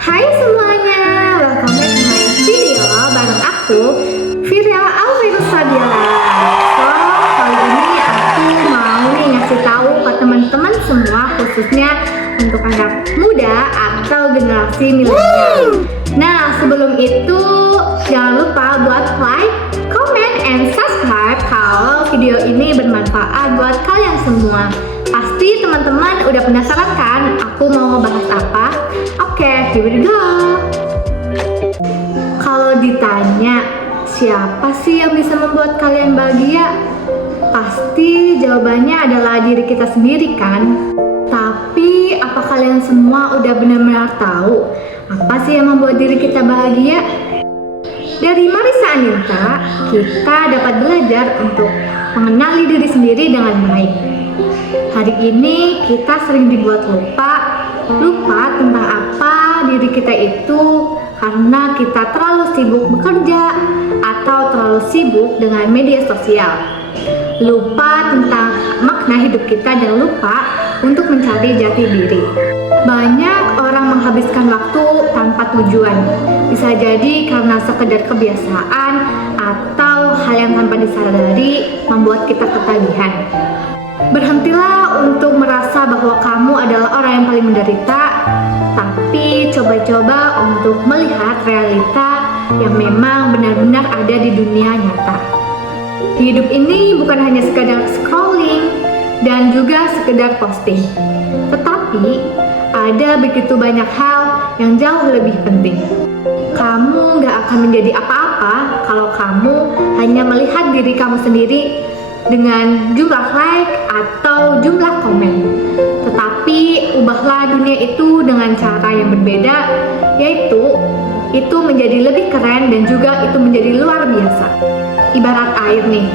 Hai semuanya, welcome back to my video bareng aku, Viria Alvirusabila. So, kali ini aku mau nih ngasih tahu ke teman-teman semua, khususnya untuk anak muda atau generasi milenial. Nah, sebelum itu jangan lupa buat like, comment, and subscribe kalau video ini bermanfaat buat kalian semua. Pasti teman-teman udah penasaran kan aku mau ngebahas apa? Oke, here we go. Kalau ditanya siapa sih yang bisa membuat kalian bahagia? Pasti jawabannya adalah diri kita sendiri kan? Tapi apa kalian semua udah benar-benar tahu apa sih yang membuat diri kita bahagia? Dari Marissa Aninta, kita dapat belajar untuk mengenali diri sendiri dengan baik. Hari ini kita sering dibuat lupa tentang apa diri kita itu karena kita terlalu sibuk bekerja atau terlalu sibuk dengan media sosial. Lupa tentang makna hidup kita dan lupa untuk mencari jati diri. Banyak orang menghabiskan waktu tanpa tujuan. Bisa jadi karena sekedar kebiasaan atau hal yang tanpa disadari membuat kita ketagihan. Berhentilah untuk merasa bahwa kamu adalah orang yang paling menderita, tapi coba-coba untuk melihat realita yang memang benar-benar ada di dunia nyata. Hidup ini bukan hanya sekedar scrolling dan juga sekedar posting, tetapi ada begitu banyak hal yang jauh lebih penting. Kamu gak akan menjadi apa-apa kalau kamu hanya melihat diri kamu sendiri dengan jumlah like atau jumlah komen. Tetapi ubahlah dunia itu dengan cara yang berbeda, yaitu itu menjadi lebih keren dan juga itu menjadi luar biasa. Ibarat air nih,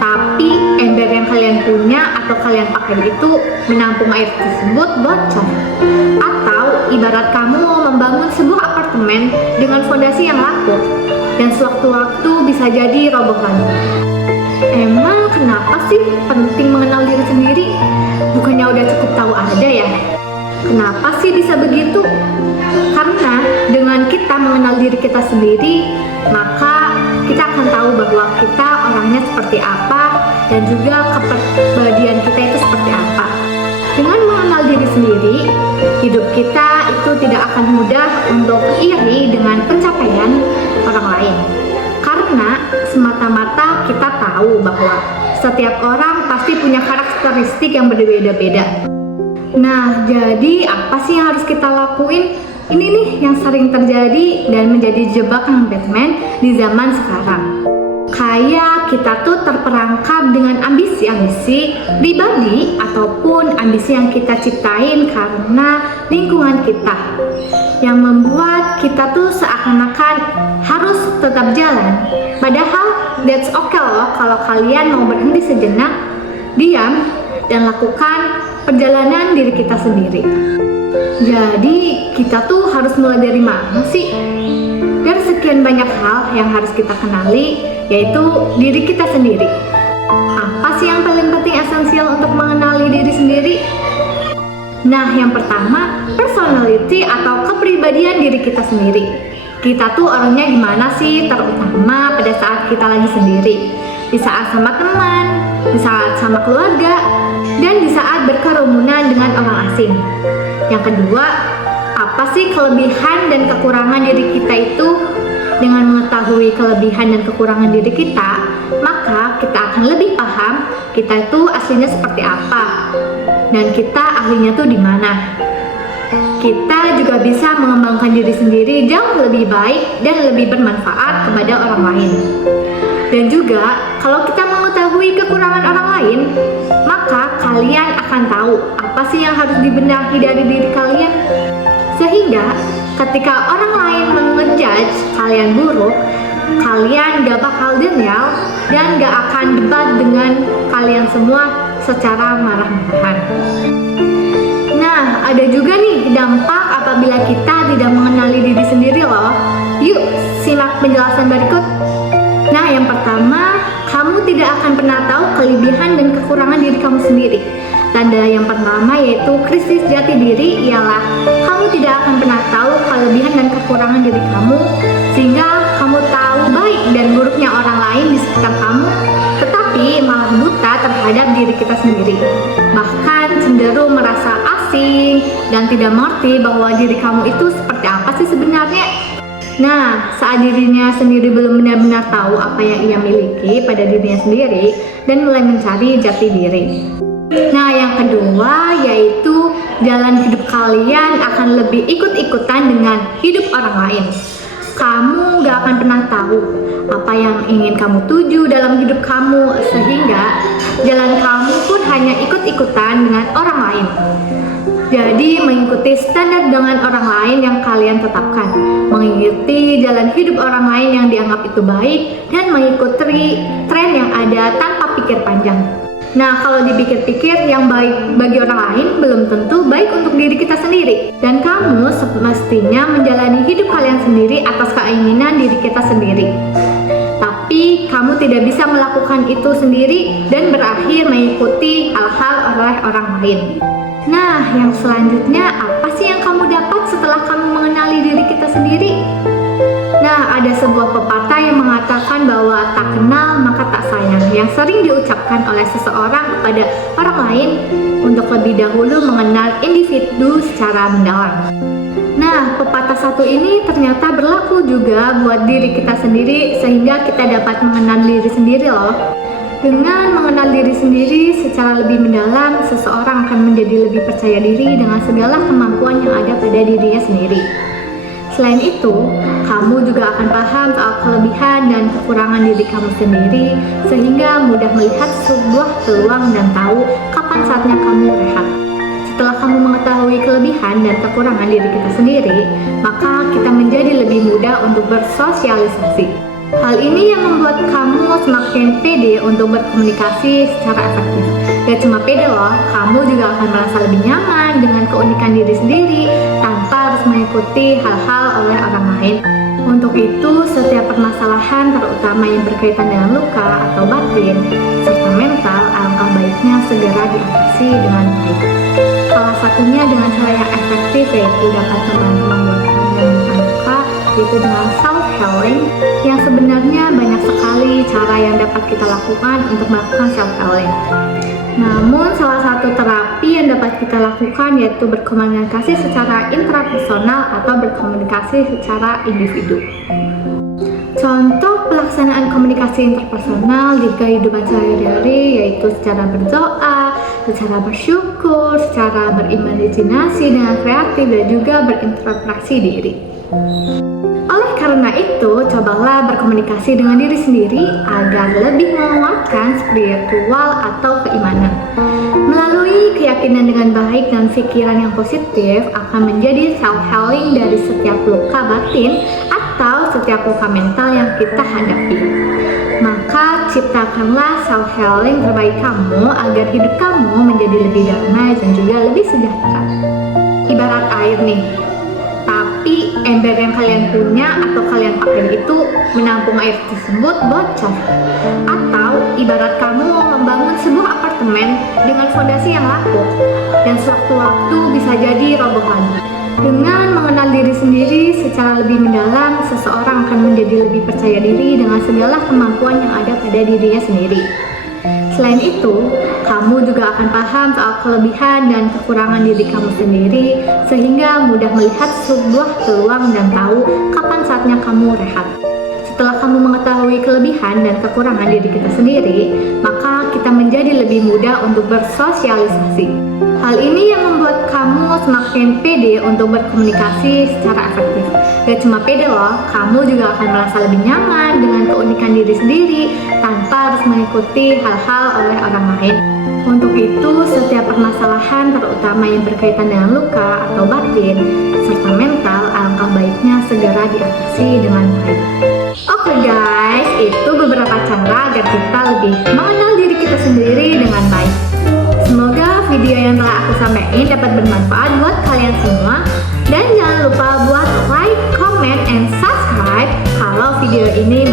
tapi ember yang kalian punya atau kalian pakai itu menampung air tersebut bocor. Atau ibarat kamu membangun sebuah apartemen dengan fondasi yang rapuh dan sewaktu-waktu bisa jadi roboh lagi. Emang kenapa sih penting mengenal diri sendiri? Bukannya udah cukup tahu aja ya? Kenapa sih bisa begitu? Karena dengan kita mengenal diri kita sendiri, maka kita akan tahu bahwa kita orangnya seperti apa dan juga kepribadian kita itu seperti apa. Dengan mengenal diri sendiri, hidup kita itu tidak akan mudah untuk iri dengan pencapaian orang lain. Karena semata-mata kita tahu bahwa setiap orang pasti punya karakteristik yang berbeda-beda. Nah, jadi apa sih yang harus kita lakuin? Ini nih yang sering terjadi dan menjadi jebakan Batman di zaman sekarang. Kayak kita tuh terperangkap dengan ambisi-ambisi pribadi ataupun ambisi yang kita ciptain karena lingkungan kita, yang membuat kita tuh seakan-akan harus tetap jalan. Padahal that's okay loh kalau kalian mau berhenti sejenak, diam, dan lakukan perjalanan diri kita sendiri. Jadi kita tuh harus mulai dari mana sih? Dari sekian banyak hal yang harus kita kenali, yaitu diri kita sendiri. Apa sih yang paling penting esensial untuk mengenali diri sendiri? Nah, yang pertama, personality atau kepribadian diri kita sendiri. Kita tuh orangnya gimana sih, terutama pada saat kita lagi sendiri, di saat sama teman, di saat sama keluarga, dan di saat berkerumunan dengan orang asing. Yang kedua, apa sih kelebihan dan kekurangan diri kita itu? Dengan mengetahui kelebihan dan kekurangan diri kita, maka kita akan lebih paham kita itu aslinya seperti apa dan kita ahlinya tuh di mana. Kita juga bisa mengembangkan diri sendiri jauh lebih baik dan lebih bermanfaat kepada orang lain. Dan juga, kalau kita mengetahui kekurangan orang lain, maka kalian akan tahu apa sih yang harus dibenahi dari diri kalian. Sehingga, ketika orang lain mengejudge kalian buruk, kalian gak bakal denial dan gak akan debat dengan kalian semua secara marah-marahan. Nah, ada juga nih dampak apabila kita tidak mengenali diri sendiri loh. Yuk, simak penjelasan berikut. Nah, yang pertama, kamu tidak akan pernah tahu kelebihan dan kekurangan diri kamu sendiri. Tanda yang pertama yaitu krisis jati diri ialah kamu tidak akan pernah tahu kelebihan dan kekurangan diri kamu, sehingga kamu tahu baik dan buruknya orang lain di sekitar kamu, tetapi malah buta terhadap diri kita sendiri. Bahkan cenderung merasa asing dan tidak mengerti bahwa diri kamu itu seperti apa sih sebenarnya. Nah, saat dirinya sendiri belum benar-benar tahu apa yang ia miliki pada dirinya sendiri dan mulai mencari jati diri. Nah, yang kedua yaitu jalan hidup kalian akan lebih ikut-ikutan dengan hidup orang lain. Kamu gak akan pernah tahu apa yang ingin kamu tuju dalam hidup kamu, sehingga jalan kamu pun hanya ikut-ikutan dengan orang lain. Jadi mengikuti standar dengan orang lain yang kalian tetapkan, mengikuti jalan hidup orang lain yang dianggap itu baik, dan mengikuti tren yang ada tanpa pikir panjang. Nah, kalau dipikir-pikir, yang baik bagi orang lain belum tentu baik untuk diri kita sendiri. Dan kamu semestinya menjalani hidup kalian sendiri atas keinginan diri kita sendiri. Tapi kamu tidak bisa melakukan itu sendiri dan berakhir mengikuti hal-hal oleh orang lain. Nah, yang selanjutnya apa sih yang kamu dapat setelah kamu mengenali diri kita sendiri? Nah, ada sebuah pepatah yang mengatakan bahwa tak kenal maka tak sayang, yang sering diucapkan oleh seseorang kepada orang lain untuk lebih dahulu mengenal individu secara mendalam. Nah, pepatah satu ini ternyata berlaku juga buat diri kita sendiri, sehingga kita dapat mengenal diri sendiri loh. Dengan mengenal diri sendiri secara lebih mendalam, seseorang akan menjadi lebih percaya diri dengan segala kemampuan yang ada pada dirinya sendiri. Selain itu, kamu juga akan paham soal kelebihan dan kekurangan diri kamu sendiri, sehingga mudah melihat sebuah peluang dan tahu kapan saatnya kamu rehat. Setelah kamu mengetahui kelebihan dan kekurangan diri kita sendiri, maka kita menjadi lebih mudah untuk bersosialisasi. Hal ini yang membuat kamu semakin pede untuk berkomunikasi secara efektif. Gak cuma pede loh, kamu juga akan merasa lebih nyaman dengan keunikan diri sendiri tanpa harus mengikuti hal-hal oleh orang lain. Untuk itu, setiap permasalahan terutama yang berkaitan dengan luka atau batin serta mental, alangkah baiknya segera diatasi dengan baik. Salah satunya dengan cara yang efektif, yaitu dapat membantu membuat kalian bukan luka, yaitu dengan self-healing, yang sebenarnya banyak sekali cara yang dapat kita lakukan untuk melakukan self-healing. Namun salah satu terapi yang dapat kita lakukan yaitu berkomunikasi secara intrapersonal atau berkomunikasi secara individu. Contoh pelaksanaan komunikasi interpersonal di kehidupan sehari-hari yaitu secara berdoa, secara bersyukur, secara berimajinasi dengan kreatif, dan juga berintrospeksi diri. Oleh karena itu, cobalah berkomunikasi dengan diri sendiri agar lebih menguatkan spiritual atau keimanan. Melalui keyakinan dengan baik dan pikiran yang positif akan menjadi self-healing dari setiap luka batin atau setiap luka mental yang kita hadapi. Maka ciptakanlah self-healing terbaik kamu agar hidup kamu menjadi lebih damai dan juga lebih sejahtera. Ibarat air nih, tapi ember yang kalian punya atau kalian pakai itu menampung air tersebut bocor. Atau ibarat kamu membangun sebuah apartemen dengan fondasi yang rapuh dan sewaktu-waktu bisa jadi roboh lagi. Dengan mengenal diri sendiri secara lebih mendalam, seseorang akan menjadi lebih percaya diri dengan segala kemampuan yang ada pada dirinya sendiri. Selain itu, kamu juga akan paham soal kelebihan dan kekurangan diri kamu sendiri, sehingga mudah melihat sebuah peluang dan tahu kapan saatnya kamu rehat. Setelah kamu mengetahui kelebihan dan kekurangan diri kita sendiri, maka kita menjadi lebih mudah untuk bersosialisasi. Hal ini yang membuat kamu semakin pede untuk berkomunikasi secara efektif. Gak cuma pede loh, kamu juga akan merasa lebih nyaman dengan keunikan diri sendiri tanpa harus mengikuti hal-hal oleh orang lain. Untuk itu, setiap permasalahan terutama yang berkaitan dengan luka atau batin serta mental, alangkah baiknya segera diatasi dengan baik. Oke guys, itu beberapa cara agar kita lebih mengenal diri kita sendiri dengan baik. Semoga video yang telah aku sampaikan dapat bermanfaat buat kalian semua. Dan jangan lupa buat like, comment, and subscribe kalau video ini